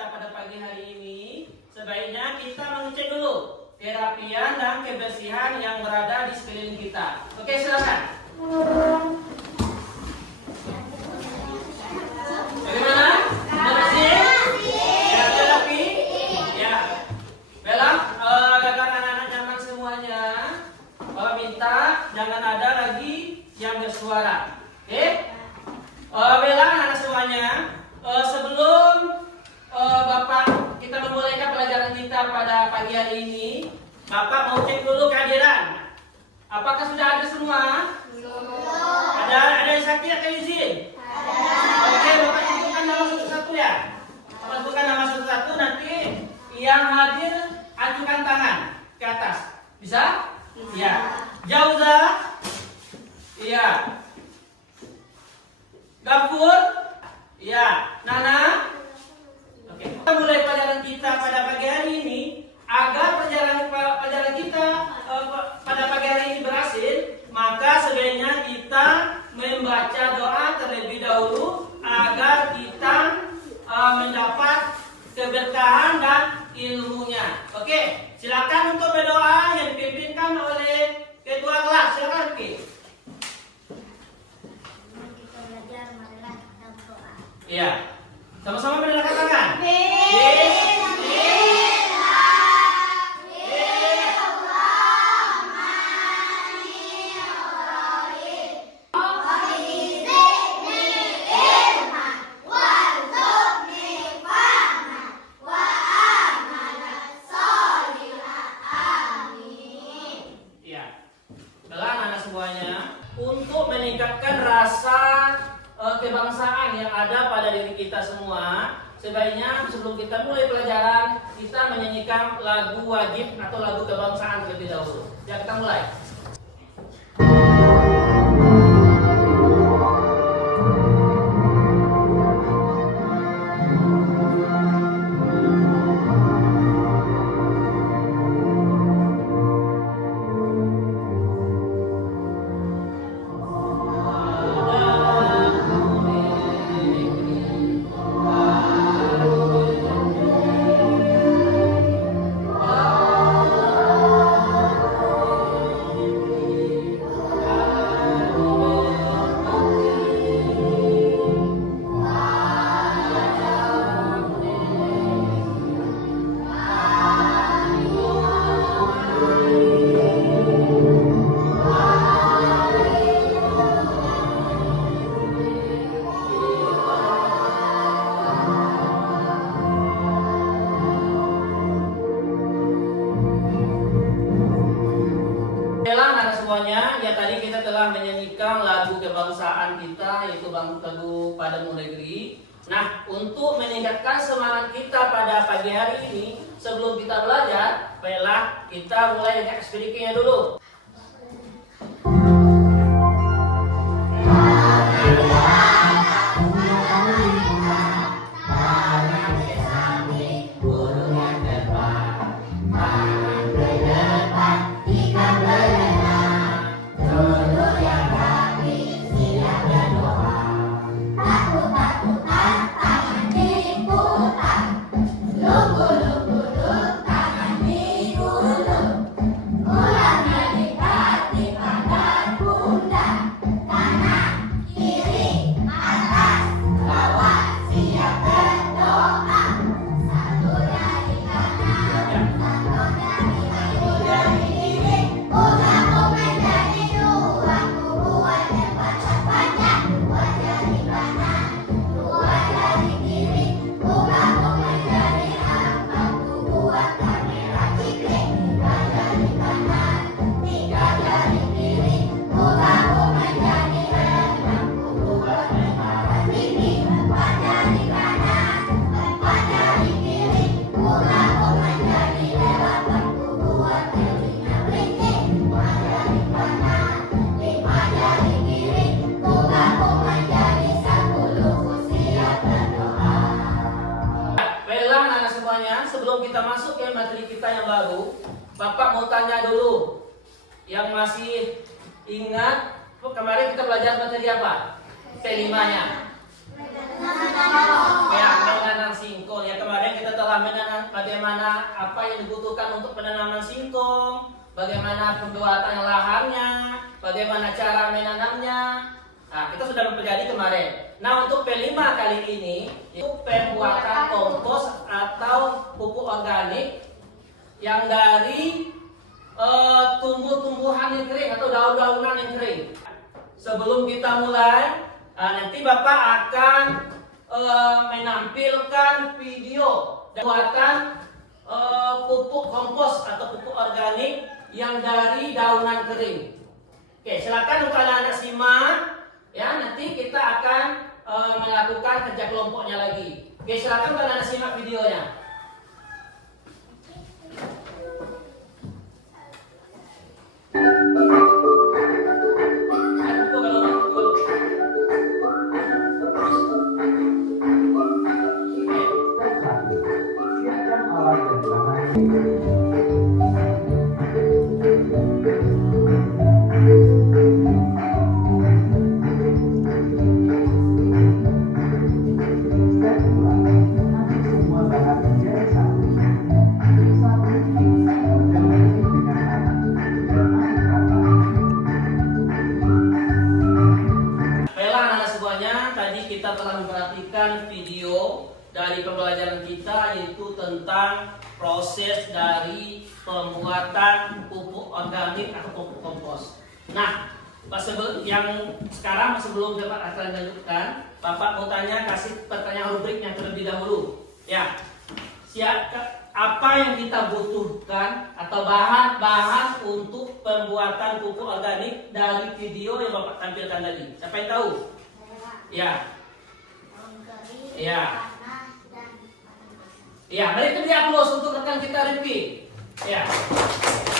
kita pada pagi hari ini, sebaiknya kita mengecek dulu kerapian dan kebersihan yang berada di sekeliling kita. Oke, silakan. Bagaimana? Sudah bersih? Ya, sudah rapi? Ya. Baiklah, agar anak-anak nyaman semuanya, Bapak minta jangan ada lagi yang bersuara. Oke? Baiklah anak-anak semuanya, sebelum Bapak kita memulaikan pelajaran kita pada pagi hari ini, Bapak mau cek dulu kehadiran. Apakah sudah ada semua? Belum. Ada yang sakit atau izin? Ada. Oke, Bapak tentukan nama satu-satu ya. Bapak tentukan nama satu-satu, nanti yang hadir ajukan tangan ke atas. Bisa? Iya. Jauza? Iya. Gafur? Iya. Nana? Oke. Kita mulai pelajaran kita pada pagi hari ini. Agar pelajaran kita pada pagi hari ini berhasil, maka sebaiknya kita membaca doa terlebih dahulu agar kita mendapat keberkahan dan ilmunya. Oke, silakan untuk berdoa yang dipimpinkan oleh ketua kelas. Silakan, Ki. Kita belajar, marilah kita berdoa. Iya. Sama-sama menundukkan tangan. Untuk meningkatkan rasa kebangsaan yang ada pada diri kita semua, sebaiknya sebelum kita mulai pelajaran, kita menyanyikan lagu wajib atau lagu kebangsaan terlebih dahulu. Ya, kita mulai. Ya, tadi kita telah menyanyikan lagu kebangsaan kita, yaitu lagu Padamu Negeri. Nah, untuk meningkatkan semangat kita pada pagi hari ini, sebelum kita belajar, baiklah kita mulai dengan ekspedisinya dulu. Sebelum kita masuk ke materi kita yang baru, Bapak mau tanya dulu, yang masih ingat kemarin kita belajar materi apa? T5-nya. Ya, mengenang singkong. Ya, kemarin bagaimana apa yang dibutuhkan untuk penanaman singkong, bagaimana pembuatan lahannya, bagaimana cara menanamnya. Nah, kita sudah mempelajari kemarin. Nah, untuk P5 kali ini itu pembuatan kompos atau pupuk organik yang dari tumbuh-tumbuhan yang kering atau daun-daunan yang kering. Sebelum kita mulai, nanti Bapak akan menampilkan video pembuatan pupuk kompos atau pupuk organik yang dari daunan kering. Oke, silakan untuk anak-anak simak. Ya, nanti kita akan melakukan kerja kelompoknya lagi. Oke, silakan untuk anak-anak simak videonya. Kita telah memperhatikan video dari pembelajaran kita, yaitu tentang proses dari pembuatan pupuk organik atau pupuk kompos. Nah, yang sekarang sebelum Bapak akan lanjutkan, Bapak mau tanya, kasih pertanyaan rubrik yang terlebih dahulu. Ya, apa yang kita butuhkan atau bahan-bahan untuk pembuatan pupuk organik dari video yang Bapak tampilkan tadi? Siapa yang tahu? Ya. Ya. Ya, mari kita diaplaus untuk rekan kita Rifki. Ya.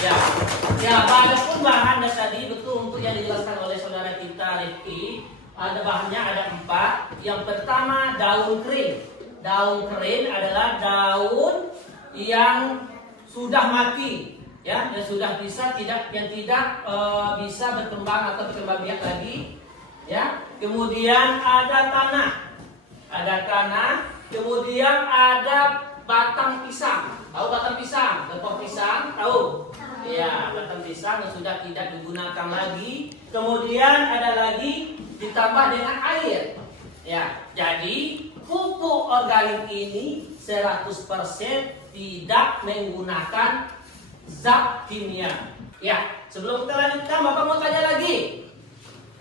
Ya. Ya, adapun bahan tadi betul untuk yang dijelaskan oleh saudara kita Rifki, ada bahannya ada 4. Yang pertama daun kering. Daun kering adalah daun yang sudah mati, ya, yang sudah tidak bisa berkembang atau berkembang biak lagi, ya. Kemudian ada tanah. Kemudian ada batang pisang. Tahu batang pisang? Gepok pisang, tahu? Ya, batang pisang yang sudah tidak digunakan lagi. Kemudian ada lagi ditambah dengan air. Ya, jadi pupuk organik ini 100% tidak menggunakan zat kimia. Ya, sebelum kita lanjutkan, Bapak mau tanya lagi.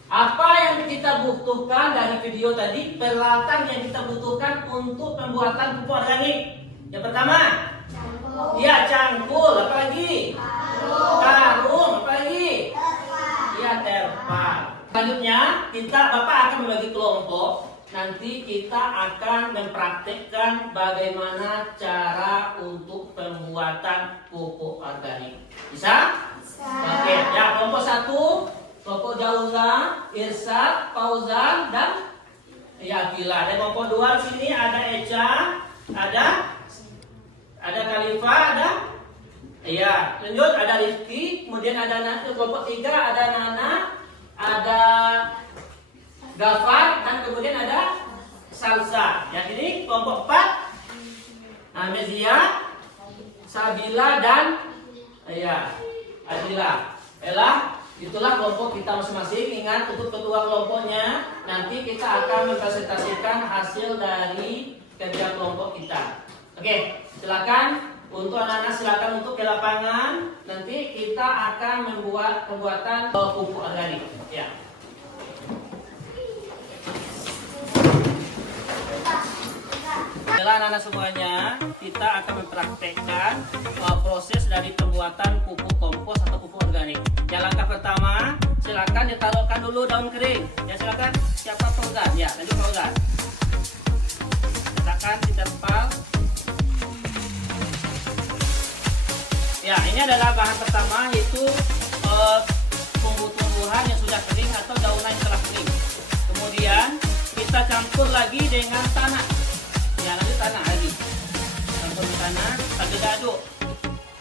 Apa yang kita butuhkan dari video tadi? Peralatan yang kita butuhkan untuk pembuatan pupuk organik. Yang pertama, cangkul. Ya, cangkul. Apa lagi? Karung. Apa lagi? Ya, terpal. Selanjutnya, Bapak akan membagi kelompok. Nanti kita akan mempraktekkan bagaimana cara untuk pembuatan pupuk organik. Bisa? Oke, ya, kelompok 1. Kelompok Jauza, Irsyad, Fauzan, dan Yakila. Dan kelompok 2 di sini ada Eca, ada Khalifa, ada lanjut ada Rifki, kemudian ada kelompok 3 ada Nana, ada Gafar, dan kemudian ada Salsa. Yang ini kelompok 4 Mezia, Sabila, dan Adila. Itulah kelompok kita masing-masing. Ingat, untuk ketua kelompoknya nanti kita akan mempresentasikan hasil dari kerja kelompok kita. Oke, silakan untuk anak-anak, silakan untuk ke lapangan. Nanti kita akan membuat pembuatan pupuk organik. Ya. Anak-anak semuanya, kita akan mempraktekkan proses dari pembuatan pupuk kompos atau pupuk organik. Yang langkah pertama, silakan ditaruhkan dulu daun kering. Ya, silakan. Siapa Fauzan? Ya, lanjut Fauzan. Letakkan di terpal. Ya, ini adalah bahan pertama, yaitu tumbuh-tumbuhan yang sudah kering atau daunan yang telah kering. Kemudian kita campur lagi dengan tanah. Ya, lanjut tanah lagi. Campur tanah, agak aduk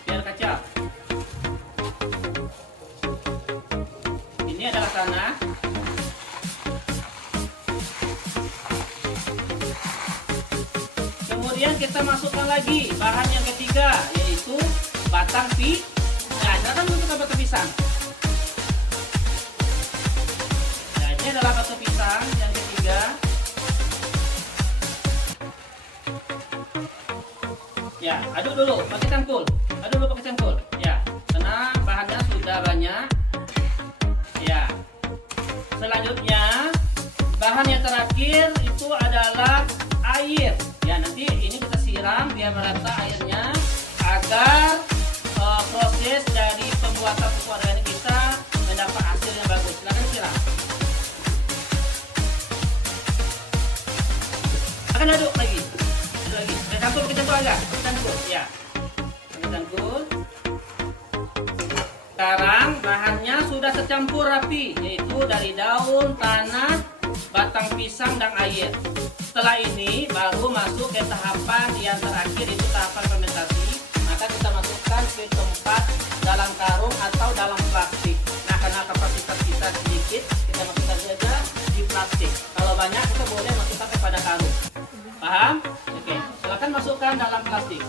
biar kacau. Ini adalah tanah. Kemudian kita masukkan lagi bahan yang ketiga, yaitu batang pisang. Nah, silakan masukkan batang pisang. Nah, ini adalah batang pisang yang ketiga. Ya, aduk dulu pakai cangkul. Aduk dulu pakai cangkul. Ya, karena bahannya sudah banyak. Ya. Selanjutnya, bahan yang terakhir itu adalah air. Ya, nanti ini kita siram biar merata airnya agar proses dari pembuatan pupuk organik kita mendapat hasil yang bagus. Silakan siram. Akan aduk lagi. Aduk lagi. Pakai campur agak. Pakai campur. Ya. Pakai campur. Sekarang bahannya sudah tercampur rapi, yaitu dari daun, tanah, batang pisang, dan air. Setelah ini baru masuk ke tahapan yang terakhir, itu tahapan fermentasi. Maka kita masukkan ke tempat dalam karung atau dalam plastik. Nah, karena kapasitas kita sedikit, kita masukkan saja di plastik. Kalau banyak kita boleh masukkan kepada karung. Paham? Oke, silakan masukkan dalam plastik.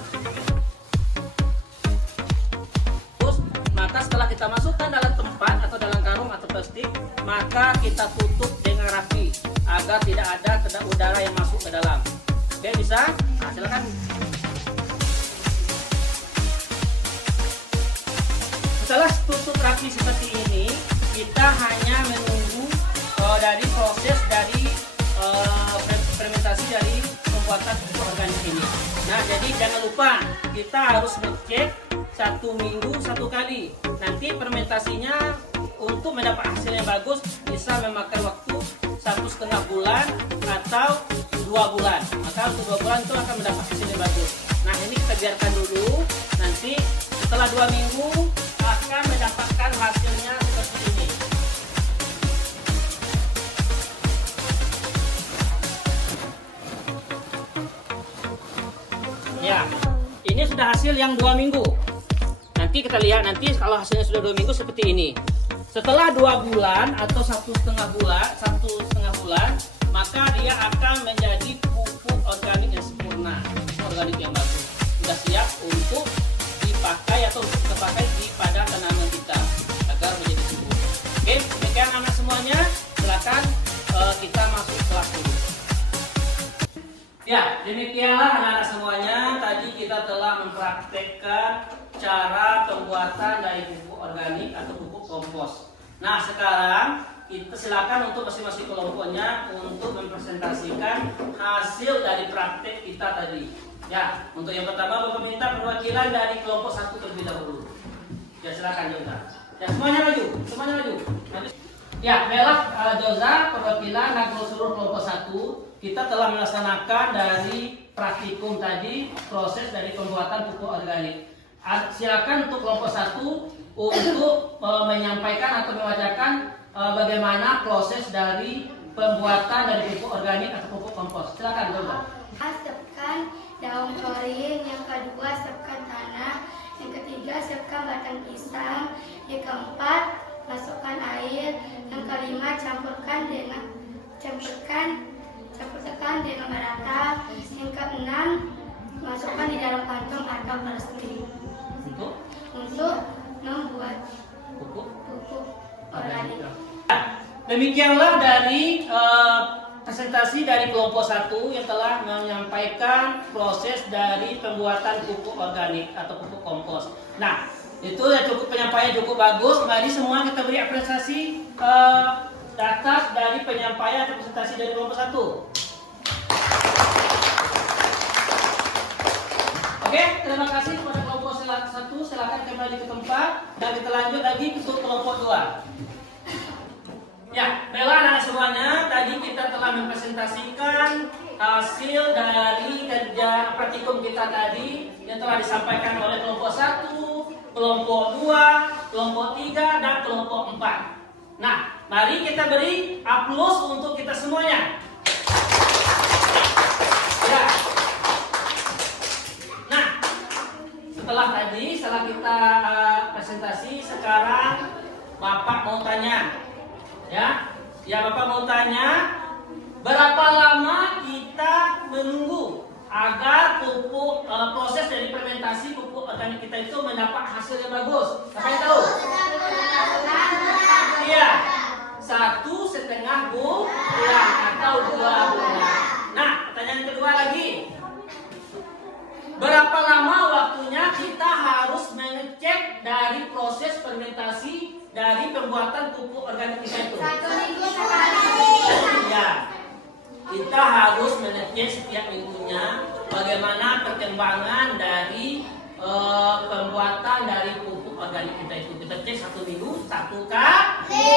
Maka setelah kita masukkan dalam tempat atau dalam karung atau plastik, maka kita tutup dengan rapi agar tidak ada kedap udara yang masuk ke dalam. Oke, bisa? Nah, silakan. Setelah tutup rapi seperti ini, kita hanya menunggu dari proses dari fermentasi dari pembuatan pupuk organik ini. Nah, jadi jangan lupa kita harus ngecek 1 minggu 1 kali. Nanti fermentasinya untuk mendapat hasil yang bagus bisa memakan waktu 1,5 bulan atau 2 bulan. Maka untuk 2 bulan itu akan mendapat hasil yang bagus. Nah, ini kita biarkan dulu. Nanti setelah 2 minggu akan mendapatkan hasilnya seperti ini. Ya, ini sudah hasil yang 2 minggu. Nanti kita lihat nanti kalau hasilnya sudah 2 minggu seperti ini. Setelah 2 bulan atau 1,5 bulan, maka dia akan menjadi pupuk organik yang sempurna, organik yang bagus. Sudah siap untuk dipakai atau untuk kita pakai pada tanaman kita agar menjadi subur. Oke, demikian anak semuanya. Silakan kita masuk kelas dulu. Ya, demikianlah anak-anak semuanya. Tadi kita telah mempraktekkan cara pembuatan dari pupuk organik atau pupuk kompos. Nah, sekarang kita silakan untuk masing-masing kelompoknya untuk mempresentasikan hasil dari praktek kita tadi. Ya, untuk yang pertama Bapak minta perwakilan dari kelompok 1 terlebih dahulu. Ya, silakan Joza. Ya, semuanya maju, semuanya maju. Ya, Bella Joza perwakilan dan seluruh kelompok 1. Kita telah melaksanakan dari praktikum tadi proses dari pembuatan pupuk organik. Silakan untuk kelompok 1 untuk menyampaikan atau membacakan bagaimana proses dari pembuatan dari pupuk organik atau pupuk kompos. Silakan coba. Siapkan daun klorin, yang kedua siapkan tanah, yang ketiga siapkan batang pisang, yang keempat masukkan air, yang kelima campurkan dengan merata, yang keenam masukkan di dalam kantong atau plastik untuk membuat pupuk organik. Demikianlah dari presentasi dari kelompok 1 yang telah menyampaikan proses dari pembuatan pupuk organik atau pupuk kompos. Nah, itu ya cukup penyampaian cukup bagus. Mari semua kita beri apresiasi atas dari penyampaian atau presentasi dari kelompok 1. Oke, terima kasih kepada kelompok 1. Silakan kembali ke tempat dan kita lanjut lagi untuk kelompok 2. Ya, baiklah anak-anak semuanya, tadi kita telah mempresentasikan hasil dari kerja praktikum kita tadi yang telah disampaikan oleh kelompok 1, kelompok 2, kelompok 3, dan kelompok 4. Nah, mari kita beri aplaus untuk kita semuanya. Ya. Nah, setelah kita presentasi, sekarang Bapak mau tanya. Ya, Bapak mau tanya, berapa lama kita menunggu agar pupuk proses dari fermentasi pupuk organik kita itu mendapat hasil yang bagus. Siapa yang tahu? Iya, 1,5 bulan atau 2 bulan. Nah, pertanyaan kedua lagi. Berapa lama waktunya kita harus mengecek dari proses fermentasi dari pembuatan pupuk organik kita itu? 1 minggu sekali. Ya, kita harus mengecek setiap minggunya bagaimana perkembangan dari pembuatan dari pupuk organik kita itu. Kita cek 1 minggu 1 kali.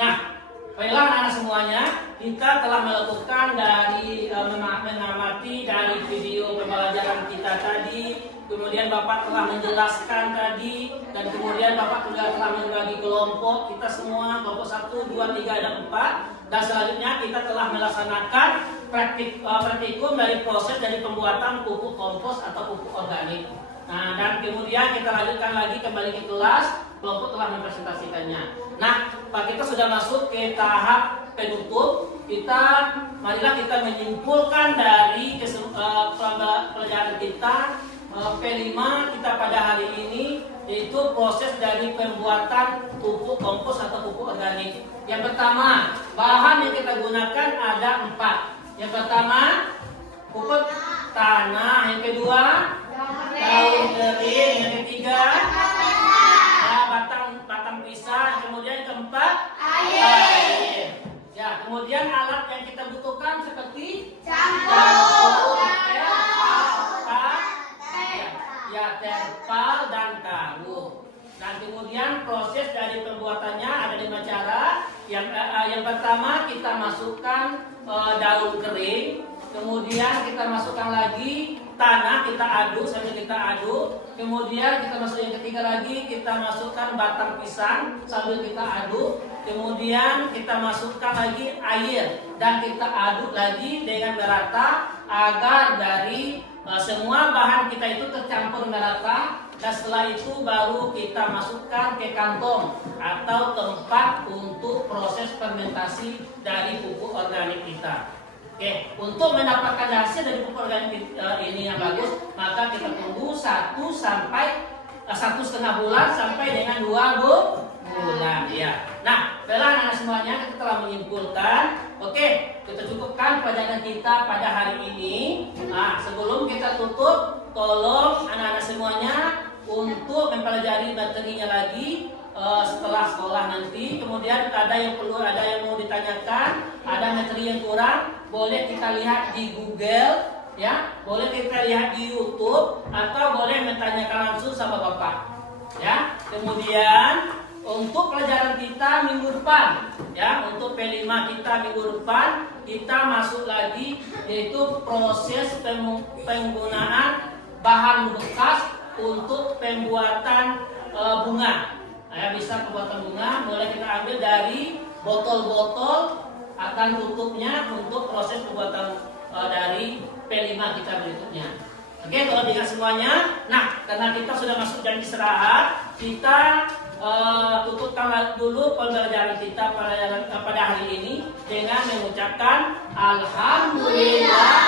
Nah, baiklah anak-anak semuanya, kita telah melakukan dari mengamati dari video pembelajaran kita tadi. Kemudian Bapak telah menjelaskan tadi, dan kemudian Bapak juga telah membagi kelompok kita semua, kelompok 1, 2, 3, dan 4. Dan selanjutnya kita telah melaksanakan praktikum dari proses dari pembuatan pupuk kompos atau pupuk organik. Nah, dan kemudian kita lanjutkan lagi kembali ke kelas, kelompok telah mempresentasikannya. Nah, Pak, kita sudah masuk ke tahap penutup. Marilah kita menyimpulkan dari pelajaran kita P5 kita pada hari ini, yaitu proses dari pembuatan pupuk kompos atau pupuk organik. Yang pertama, bahan yang kita gunakan ada 4. Yang pertama, pupuk tanah. Yang kedua, daun kering. Yang ketiga, batang pisang. Kemudian yang keempat, air. Ya, kemudian alat yang kita butuhkan seperti terpal dan karung. Dan kemudian proses dari pembuatannya ada 5 cara. Yang pertama kita masukkan daun kering, kemudian kita masukkan lagi tanah, kita aduk sambil kita aduk. Kemudian kita masuk yang ketiga lagi, kita masukkan batang pisang sambil kita aduk. Kemudian kita masukkan lagi air dan kita aduk lagi dengan merata agar dari semua bahan kita itu tercampur merata. Dan setelah itu baru kita masukkan ke kantong atau tempat untuk proses fermentasi dari pupuk organik kita. Oke, untuk mendapatkan hasil dari pupuk organik ini yang bagus, maka kita tunggu 1,5 bulan sampai dengan 2 bulan. Ya. Nah, baiklah anak semuanya, kita telah menyimpulkan. Oke, kita cukupkan pelajaran kita pada hari ini. Nah, sebelum kita tutup, tolong anak-anak semuanya untuk mempelajari materinya lagi setelah sekolah nanti. Kemudian ada yang mau ditanyakan, ada materi yang kurang, boleh kita lihat di Google, ya, boleh kita lihat di YouTube, atau boleh menanyakan langsung sama Bapak. Ya, kemudian untuk pelajaran kita minggu depan, ya, untuk P5 kita minggu depan kita masuk lagi, yaitu proses penggunaan bahan bekas untuk pembuatan bunga. Nah, bisa pembuatan bunga boleh kita ambil dari botol-botol akan tutupnya untuk proses pembuatan dari P5 kita berikutnya. Oke, kalau tidak semuanya. Nah, karena kita sudah masuk jam istirahat, kita tutupkan dulu pembelajaran kita pada hari ini dengan mengucapkan Alhamdulillah.